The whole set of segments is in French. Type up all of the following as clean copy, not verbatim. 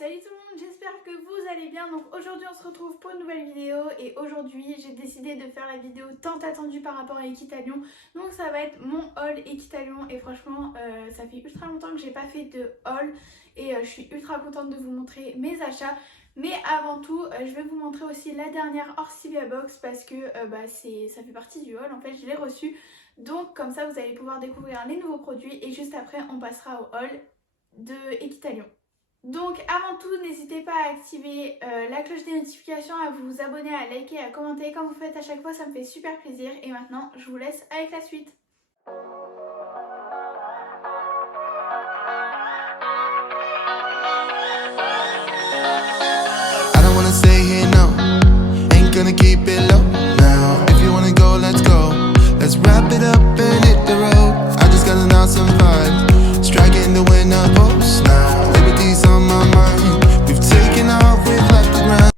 Salut tout le monde, j'espère que vous allez bien. Donc aujourd'hui on se retrouve pour une nouvelle vidéo et aujourd'hui j'ai décidé de faire la vidéo tant attendue par rapport à Equitalion. Donc ça va être mon haul Equitalion et franchement ça fait ultra longtemps que j'ai pas fait de haul et je suis ultra contente de vous montrer mes achats. Mais avant tout je vais vous montrer aussi la dernière Orcivia Box parce que ça fait partie du haul, en fait je l'ai reçu. Donc comme ça vous allez pouvoir découvrir les nouveaux produits et juste après on passera au haul de Equitalion. Donc avant tout, n'hésitez pas à activer la cloche des notifications, à vous abonner, à liker, à commenter comme vous faites à chaque fois, ça me fait super plaisir. Et maintenant, je vous laisse avec la suite. I don't wanna stay here, no. Ain't gonna keep it low now. If you wanna go, let's go. Let's wrap it up and hit the road. I just got an awesome vibe, striking the winner post now. Liberty's on my mind. We've taken off, we've left the ground.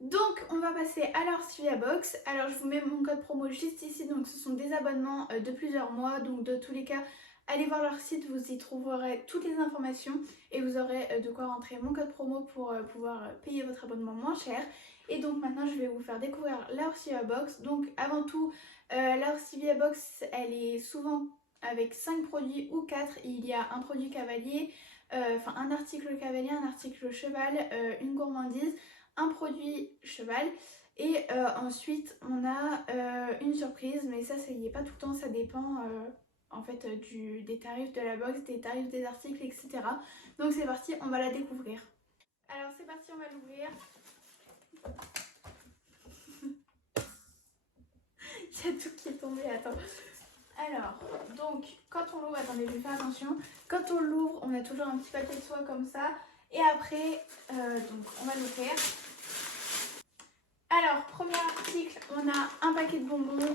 Donc on va passer à l'Orcivia Box. Alors je vous mets mon code promo juste ici, donc ce sont des abonnements de plusieurs mois, donc de tous les cas allez voir leur site, vous y trouverez toutes les informations et vous aurez de quoi rentrer mon code promo pour pouvoir payer votre abonnement moins cher. Et donc maintenant je vais vous faire découvrir la Orcivia Box. Donc avant tout la Orcivia Box elle est souvent avec 5 produits ou 4, il y a un produit cavalier, un article cavalier, un article cheval, une gourmandise, un produit cheval et ensuite on a une surprise, mais ça y est pas tout le temps, ça dépend en fait des tarifs de la box, des tarifs des articles, etc. Donc c'est parti, on va la découvrir. Alors c'est parti, on va l'ouvrir. Il y a tout qui est tombé, attends. Alors, donc quand on l'ouvre, attendez je vais faire attention, quand on l'ouvre on a toujours un petit papier de soie comme ça et après donc on va l'ouvrir. Alors, premier article, on a un paquet de bonbons,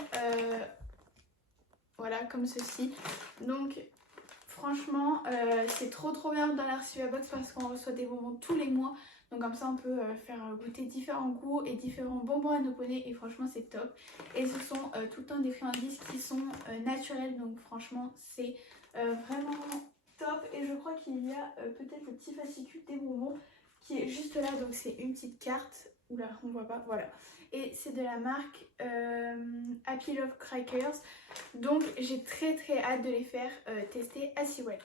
voilà, comme ceci. Donc, franchement, c'est trop bien dans la Orcivia Box parce qu'on reçoit des bonbons tous les mois. Donc comme ça, on peut faire goûter différents goûts et différents bonbons à nos poneys et franchement, c'est top. Et ce sont tout le temps des friandises qui sont naturelles, donc franchement, c'est vraiment top. Et je crois qu'il y a peut-être le petit fascicule des bonbons qui est juste là, donc c'est une petite carte. Oula, on voit pas, voilà. Et c'est de la marque Happy Love Crackers. Donc j'ai très hâte de les faire tester à Sewell.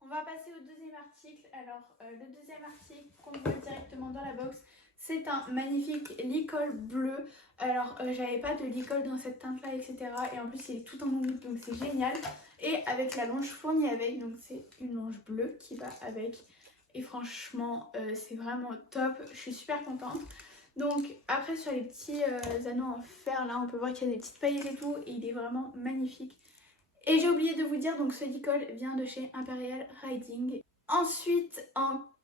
On va passer au deuxième article. Alors le deuxième article qu'on voit directement dans la box, c'est un magnifique licol bleu. Alors j'avais pas de licol dans cette teinte là, etc. Et en plus il est tout en moumoute, donc c'est génial. Et avec la longe fournie avec, donc c'est une longe bleue qui va avec. Et franchement c'est vraiment top, je suis super contente. Donc après sur les petits anneaux en fer là on peut voir qu'il y a des petites paillettes et tout et il est vraiment magnifique. Et j'ai oublié de vous dire, donc ce licol vient de chez Imperial Riding. Ensuite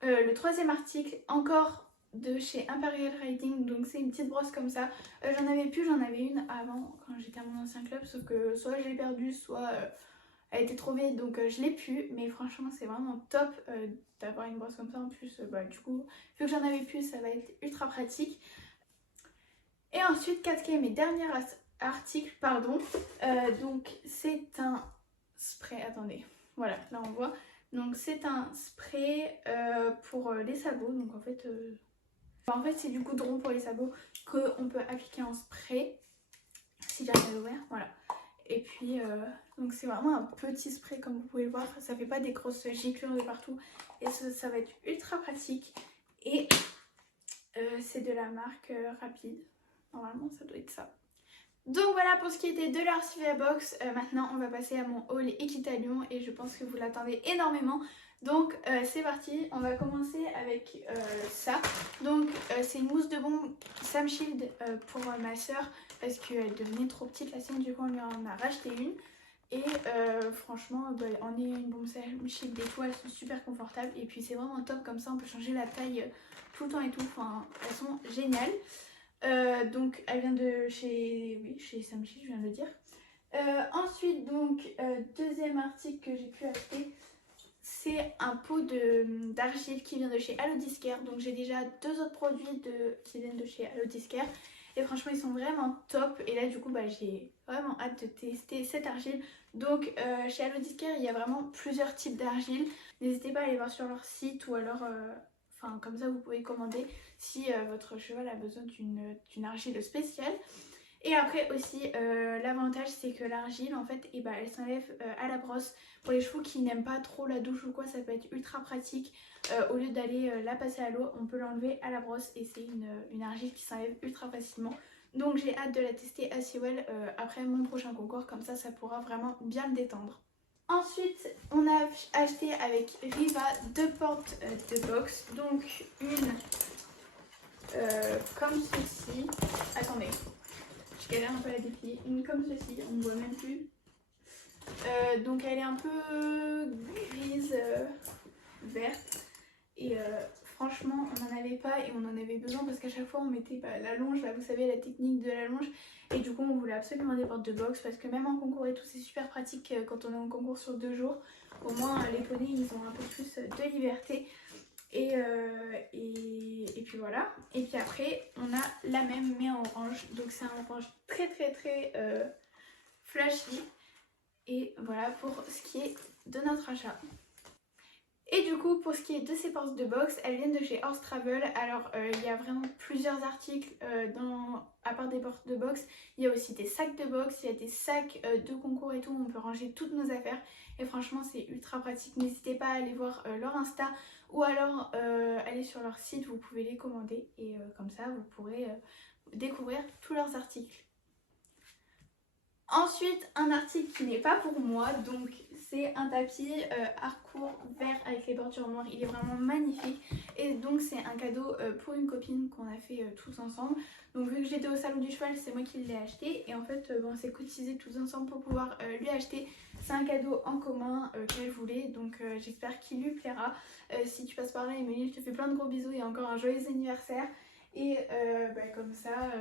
le troisième article encore de chez Imperial Riding, donc c'est une petite brosse comme ça. J'en avais plus, j'en avais une avant quand j'étais à mon ancien club, sauf que soit je l'ai perdue, soit elle était trop vieille, donc je l'ai plus. Mais franchement c'est vraiment top d'avoir une brosse comme ça. En plus du coup vu que j'en avais plus ça va être ultra pratique. Et ensuite quatrième et dernier article, pardon, donc c'est un spray, attendez, voilà là on voit, donc c'est un spray pour les sabots, donc en fait c'est du goudron pour les sabots qu'on peut appliquer en spray, si j'arrive à l'ouvrir, voilà. Et puis donc c'est vraiment un petit spray comme vous pouvez le voir, ça fait pas des grosses giclures de partout et ça va être ultra pratique. Et c'est de la marque Rapide, normalement ça doit être ça. Donc voilà pour ce qui était de l'Orcivia Box. Maintenant on va passer à mon haul Equitalion et je pense que vous l'attendez énormément. Donc c'est parti, on va commencer avec ça. Donc c'est une mousse de bombe Sam Shield pour ma soeur parce qu'elle devenait trop petite la sienne, du coup on lui en a racheté une. Et franchement on est une bombe Sam Shield et tout, elles sont super confortables et puis c'est vraiment top comme ça, on peut changer la taille tout le temps et tout, enfin elles sont géniales. Donc elle vient de chez Sam Shield, je viens de le dire. Ensuite donc deuxième article que j'ai pu acheter, c'est un pot d'argile qui vient de chez Allo Discare. Donc j'ai déjà deux autres produits qui viennent de chez Allo Discare et franchement ils sont vraiment top. Et là du coup j'ai vraiment hâte de tester cette argile. Donc chez Allo Discare il y a vraiment plusieurs types d'argile. N'hésitez pas à aller voir sur leur site ou alors enfin comme ça vous pouvez commander si votre cheval a besoin d'une argile spéciale. Et après aussi l'avantage c'est que l'argile en fait elle s'enlève à la brosse. Pour les chevaux qui n'aiment pas trop la douche ou quoi, ça peut être ultra pratique. Au lieu d'aller la passer à l'eau, on peut l'enlever à la brosse et c'est une argile qui s'enlève ultra facilement. Donc j'ai hâte de la tester à Sewell après mon prochain concours, comme ça pourra vraiment bien le détendre. Ensuite on a acheté avec Riva 2 portes de box, donc une comme ceci. Attendez, je galère un peu à la déplier. Une comme ceci, on ne voit même plus. Donc elle est un peu grise, verte. Et franchement on n'en avait pas et on en avait besoin parce qu'à chaque fois on mettait la longe, là vous savez la technique de la longe. Et du coup on voulait absolument des portes de box parce que même en concours et tout c'est super pratique quand on est en concours sur 2 jours. Au moins les poneys ils ont un peu plus de liberté. Et puis voilà. Et puis après on a la même mais en orange. Donc c'est un orange très flashy. Et voilà pour ce qui est de notre achat. Et du coup pour ce qui est de ces portes de box, elles viennent de chez Horse Travel. Alors il y a vraiment plusieurs articles à part des portes de box. Il y a aussi des sacs de box, il y a des sacs de concours et tout où on peut ranger toutes nos affaires. Et franchement c'est ultra pratique. N'hésitez pas à aller voir leur Insta ou alors aller sur leur site, vous pouvez les commander. Et comme ça vous pourrez découvrir tous leurs articles. Ensuite, un article qui n'est pas pour moi, donc c'est un tapis Harcourt vert avec les bordures noires. Il est vraiment magnifique et donc c'est un cadeau pour une copine qu'on a fait tous ensemble. Donc vu que j'étais au salon du cheval, c'est moi qui l'ai acheté et en fait on s'est cotisé tous ensemble pour pouvoir lui acheter. C'est un cadeau en commun qu'elle voulait, donc j'espère qu'il lui plaira. Si tu passes par là, Émilie, je te fais plein de gros bisous et encore un joyeux anniversaire. Et comme ça...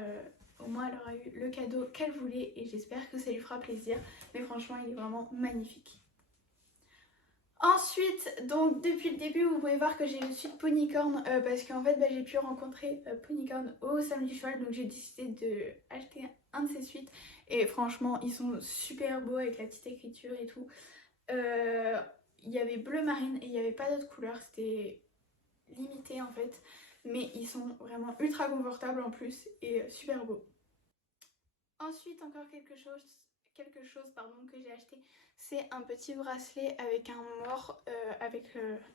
au moins elle aura eu le cadeau qu'elle voulait et j'espère que ça lui fera plaisir. Mais franchement il est vraiment magnifique. Ensuite, donc depuis le début vous pouvez voir que j'ai une suite Ponycorn parce qu'en fait j'ai pu rencontrer Ponycorn au salon du cheval. Donc j'ai décidé d'acheter un de ces suites et franchement ils sont super beaux avec la petite écriture et tout. Il y avait bleu marine et il n'y avait pas d'autres couleurs, c'était limité en fait. Mais ils sont vraiment ultra confortables en plus et super beaux. Ensuite encore quelque chose que j'ai acheté, c'est un petit bracelet avec un mort,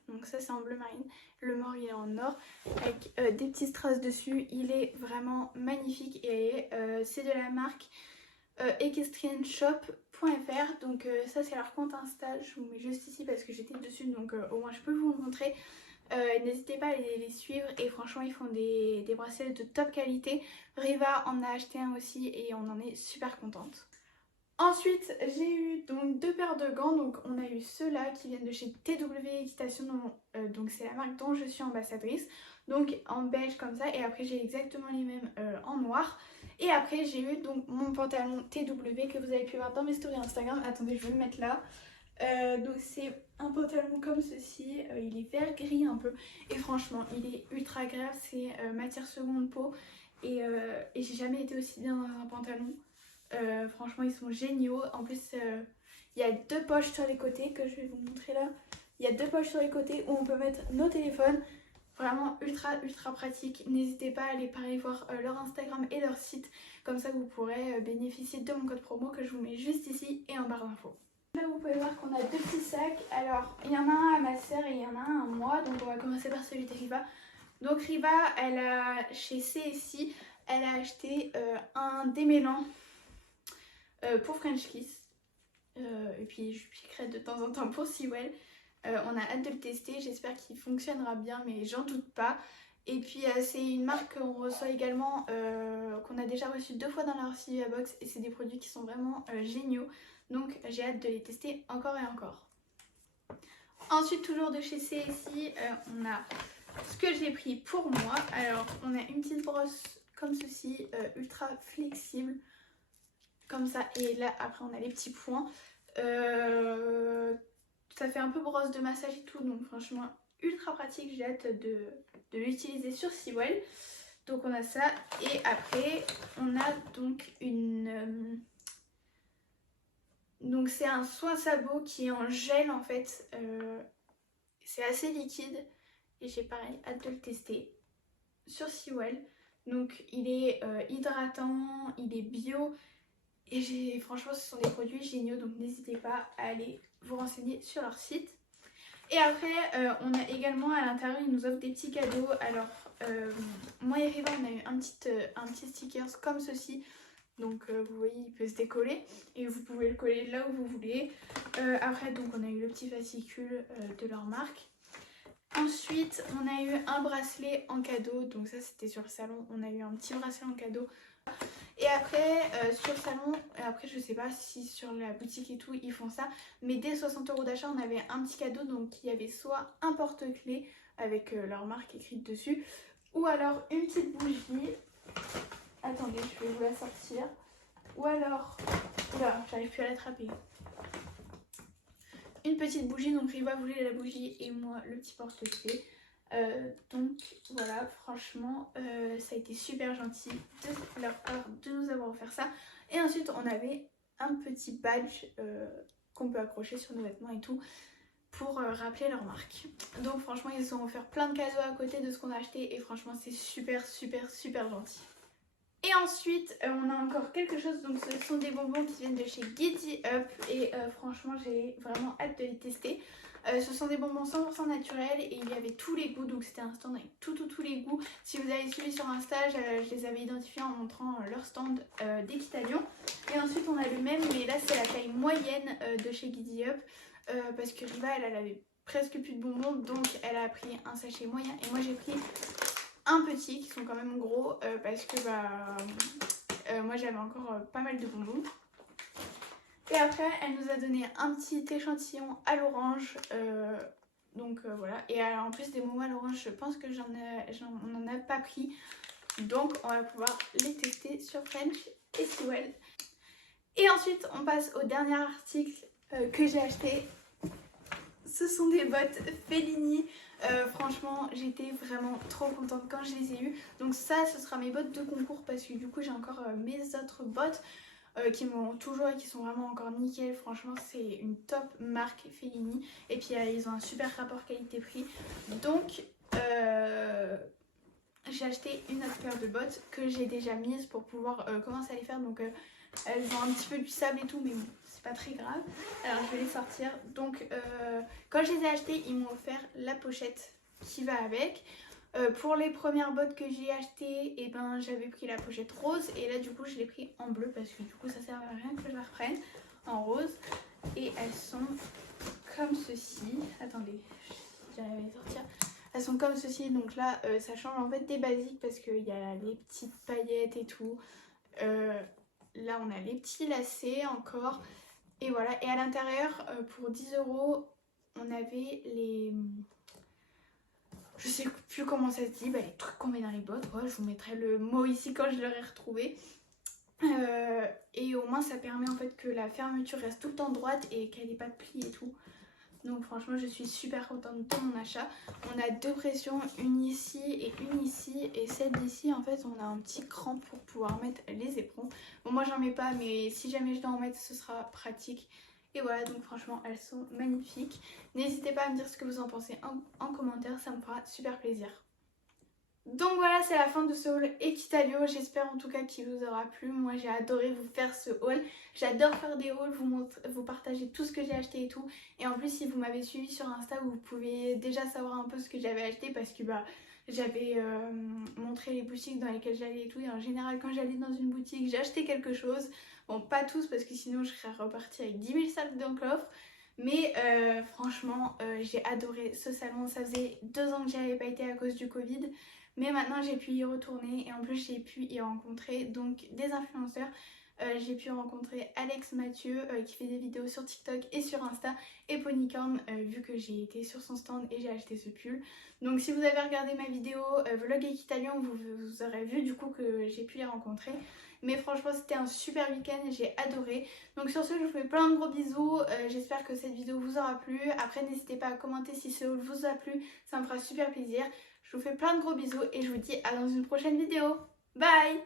donc ça c'est en bleu marine, le mort il est en or avec des petites strass dessus, il est vraiment magnifique et c'est de la marque equestrienshop.fr. donc ça c'est leur compte Insta, je vous mets juste ici parce que j'étais dessus donc au moins je peux vous le montrer. N'hésitez pas à les suivre et franchement ils font des bracelets de top qualité. Riva en a acheté un aussi et on en est super contente. Ensuite j'ai eu donc 2 paires de gants, donc on a eu ceux-là qui viennent de chez TW Équitation, donc c'est la marque dont je suis ambassadrice, donc en beige comme ça et après j'ai exactement les mêmes en noir. Et après j'ai eu donc mon pantalon TW que vous avez pu voir dans mes stories Instagram, attendez je vais le mettre là. Donc c'est un pantalon comme ceci, il est vert gris un peu et franchement il est ultra agréable, c'est matière seconde peau et j'ai jamais été aussi bien dans un pantalon. Franchement ils sont géniaux, en plus il y a 2 poches sur les côtés que je vais vous montrer là. Il y a 2 poches sur les côtés où on peut mettre nos téléphones, vraiment ultra pratique. N'hésitez pas à aller pareil voir leur Instagram et leur site, comme ça vous pourrez bénéficier de mon code promo que je vous mets juste ici et en barre d'infos. Là vous pouvez voir qu'on a 2 petits sacs, alors il y en a un à ma soeur et il y en a un à moi, donc on va commencer par celui de Riva. Donc Riva, elle a chez CSI, elle a acheté un démêlant pour French Kiss, et puis je piquerai de temps en temps pour Sewell. On a hâte de le tester, j'espère qu'il fonctionnera bien mais j'en doute pas. Et puis c'est une marque qu'on reçoit également, qu'on a déjà reçu 2 fois dans la Orsilia Box et c'est des produits qui sont vraiment géniaux. Donc j'ai hâte de les tester encore et encore. Ensuite toujours de chez CSI, on a ce que j'ai pris pour moi. Alors on a une petite brosse comme ceci, ultra flexible, comme ça. Et là après on a les petits points. Ça fait un peu brosse de massage et tout, donc franchement ultra pratique, j'ai hâte de l'utiliser sur Sewell. Donc on a ça et après on a donc une... donc c'est un soin sabot qui est en gel en fait, c'est assez liquide et j'ai pareil hâte de le tester sur Sewell. Donc il est hydratant, il est bio et franchement ce sont des produits géniaux, donc n'hésitez pas à aller vous renseigner sur leur site. Et après on a également à l'intérieur, ils nous offrent des petits cadeaux. Alors moi et Riva on a eu un petit stickers comme ceci. Donc vous voyez il peut se décoller et vous pouvez le coller là où vous voulez. Après donc on a eu le petit fascicule de leur marque. Ensuite on a eu un bracelet en cadeau, donc ça c'était sur le salon, on a eu un petit bracelet en cadeau. Et après sur le salon, après je sais pas si sur la boutique et tout ils font ça, mais dès 60 € d'achat on avait un petit cadeau, donc il y avait soit un porte-clés avec leur marque écrite dessus, ou alors une petite bougie. Attendez, je vais vous la sortir. Ou alors... Oula, j'arrive plus à l'attraper. Une petite bougie, donc Riva voulait la bougie et moi le petit porte-clés. Donc voilà, franchement, ça a été super gentil de leur part de nous avoir offert ça. Et ensuite, on avait un petit badge qu'on peut accrocher sur nos vêtements et tout pour rappeler leur marque. Donc franchement, ils nous ont offert plein de cadeaux à côté de ce qu'on a acheté et franchement, c'est super gentil. Et ensuite on a encore quelque chose, donc ce sont des bonbons qui viennent de chez Giddy Up et franchement j'ai vraiment hâte de les tester. Ce sont des bonbons 100% naturels et il y avait tous les goûts, donc c'était un stand avec tous les goûts. Si vous avez suivi sur Insta, je les avais identifiés en montrant leur stand d'Equitalion. Et ensuite on a le même, mais là c'est la taille moyenne de chez Giddy Up parce que Riva elle avait presque plus de bonbons, donc elle a pris un sachet moyen et moi j'ai pris un petit qui sont quand même gros parce que moi j'avais encore pas mal de bonbons. Et après elle nous a donné un petit échantillon à l'orange, donc voilà. Et en plus des bonbons à l'orange, je pense que on n'en a pas pris, donc on va pouvoir les tester sur French et Sewell. Et ensuite on passe au dernier article que j'ai acheté. Ce sont des bottes Fellini. Franchement j'étais vraiment trop contente quand je les ai eues. Donc ça ce sera mes bottes de concours parce que du coup j'ai encore mes autres bottes qui m'ont toujours et qui sont vraiment encore nickel. Franchement c'est une top marque Fellini. Et puis ils ont un super rapport qualité-prix. Donc j'ai acheté une autre paire de bottes que j'ai déjà mise pour pouvoir commencer à les faire. Donc elles ont un petit peu du sable et tout, mais bon, c'est pas très grave. Alors je vais les sortir. Donc quand je les ai achetées, ils m'ont offert la pochette qui va avec. Pour les premières bottes que j'ai achetées, et ben j'avais pris la pochette rose. Et là du coup je l'ai pris en bleu parce que du coup ça sert à rien que je la reprenne en rose. Et elles sont comme ceci. Attendez, j'arrive à les sortir. Elles sont comme ceci. Donc là ça change en fait des basiques parce qu'il y a les petites paillettes et tout. Là on a les petits lacets encore. Et voilà. Et à l'intérieur pour 10 € on avait les... Je sais plus comment ça se dit, les trucs qu'on met dans les bottes. Ouais, je vous mettrai le mot ici quand je l'aurai retrouvé. Et au moins ça permet en fait que la fermeture reste tout le temps droite et qu'elle n'ait pas de plis et tout. Donc franchement je suis super contente de mon achat. On a deux pressions, une ici et une ici. Et celle d'ici en fait on a un petit cran pour pouvoir mettre les éperons. Bon moi j'en mets pas, mais si jamais je dois en mettre ce sera pratique. Et voilà, donc franchement elles sont magnifiques. N'hésitez pas à me dire ce que vous en pensez en commentaire, ça me fera super plaisir. Donc voilà, c'est la fin de ce haul Equitalio. J'espère en tout cas qu'il vous aura plu. Moi j'ai adoré vous faire ce haul. J'adore faire des hauls, vous partager tout ce que j'ai acheté et tout. Et en plus si vous m'avez suivi sur Insta, vous pouvez déjà savoir un peu ce que j'avais acheté parce que j'avais montré les boutiques dans lesquelles j'allais et tout. Et en général quand j'allais dans une boutique, j'achetais quelque chose. Bon pas tous parce que sinon je serais repartie avec 10 000 sacs dans le coffre. Mais franchement j'ai adoré ce salon. Ça faisait 2 ans que j'y avais pas été à cause du Covid. Mais maintenant j'ai pu y retourner et en plus j'ai pu y rencontrer donc des influenceurs. J'ai pu rencontrer Alex Mathieu qui fait des vidéos sur TikTok et sur Insta, et Ponycorn vu que j'ai été sur son stand et j'ai acheté ce pull. Donc si vous avez regardé ma vidéo vlog Equitalien, vous aurez vu du coup que j'ai pu les rencontrer. Mais franchement c'était un super week-end, j'ai adoré. Donc sur ce je vous fais plein de gros bisous, j'espère que cette vidéo vous aura plu. Après n'hésitez pas à commenter si ce haul vous a plu, ça me fera super plaisir. Je vous fais plein de gros bisous et je vous dis à dans une prochaine vidéo. Bye!